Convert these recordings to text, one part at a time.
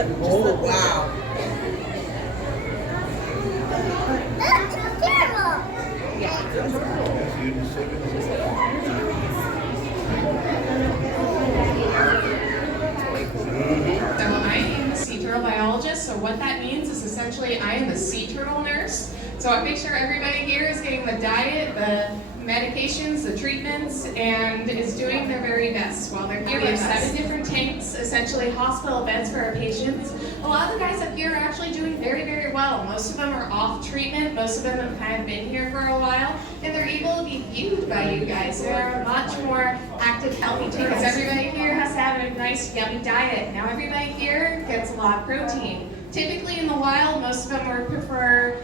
Oh, wow. That's terrible. So I am a sea turtle biologist, so what that means is essentially I am the sea turtle nurse. So I make sure everybody here is getting the diet, the medications, the treatments, and is doing their very best while they're here. We have 7 different tanks, essentially hospital beds for our patients. A lot of the guys up here are actually doing very, very well. Most of them are off treatment. Most of them have kind of been here for a while, and they're able to be viewed by you guys. They're much more active, healthy because everybody here has to have a nice, yummy diet. Now everybody here gets a lot of protein. Typically in the wild, most of them would prefer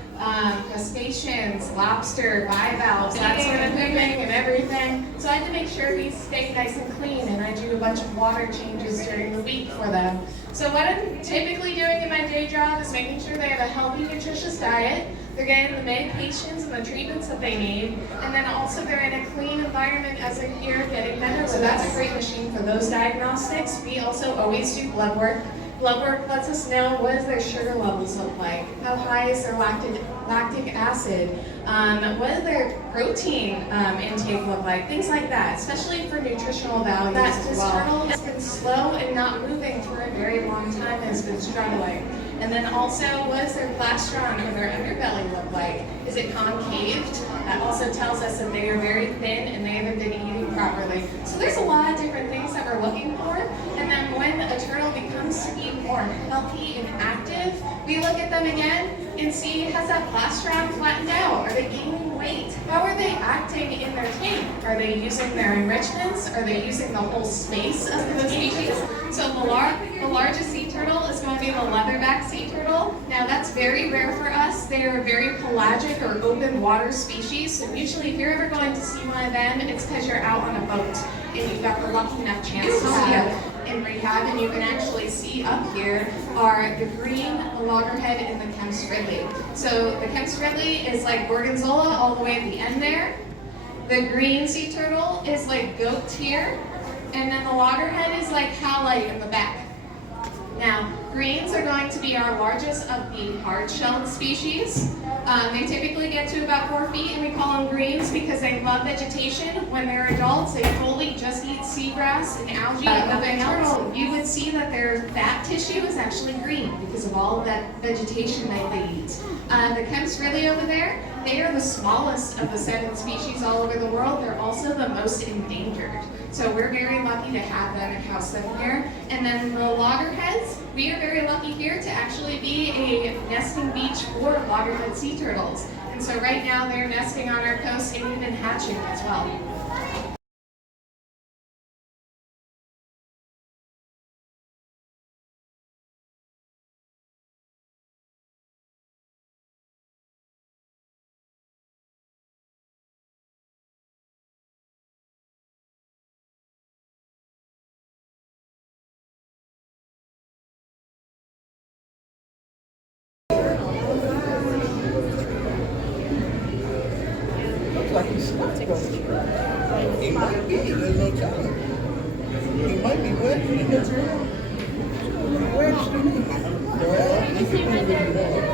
crustaceans, lobster, bivalves, that sort of thing, and everything. So I have to make sure these stay nice and clean, and I do a bunch of water changes during the week for them. So what I'm typically doing in my day job is making sure they have a healthy, nutritious diet, they're getting the medications and the treatments that they need, and then also they're in a clean environment as they're here getting better. So that's a great machine for those diagnostics. We also always do blood work. Blood work lets us know what does their sugar levels look like, how high is their lactic acid, what does their protein intake look like, things like that, especially for nutritional values as well. This turtle has been slow and not moving for a very long time and has been struggling. And then also, what does their plastron or their underbelly look like? Is it concaved? That also tells us that they are very thin and they haven't been eating properly. So there's a lot of different things that we're looking for. And then when a turtle becomes to be more healthy and active, we look at them again and see, has that plastron flattened out? Are they gaining weight? How are they acting in their tank? Are they using their enrichments? Are they using the whole space of the species? So the largest sea turtle is going to be the leatherback sea turtle. Now that's very rare for us. They are a very pelagic or open water species. So usually if you're ever going to see one of them, it's because you're out on a boat and you've got the lucky enough chance to see it in rehab, and you can actually see up here are the green, the loggerhead, and the Kemp's Ridley. So the Kemp's Ridley is like Gorgonzola all the way at the end there. The green sea turtle is like goat here, and then the loggerhead is like howlite in the back. Now, greens are going to be our largest of the hard-shelled species. They typically get to about 4 feet, and we call them greens because they love vegetation. When they're adults, they fully just eat seagrass and algae. Nothing else. You would see that their fat tissue is actually green because of all of that vegetation that they eat. The Kemp's Ridley over there, they are the smallest of the 7 species all over the world. They're also the most endangered. So we're very lucky to have them and house them here. And then the loggerheads, we are very lucky here to actually be a nesting beach for loggerhead sea turtles. And so right now they're nesting on our coast and even hatching as well. Like he's sweating over here. He might be, there's no telling. He might be wet. Wet. Well, he could be really wet.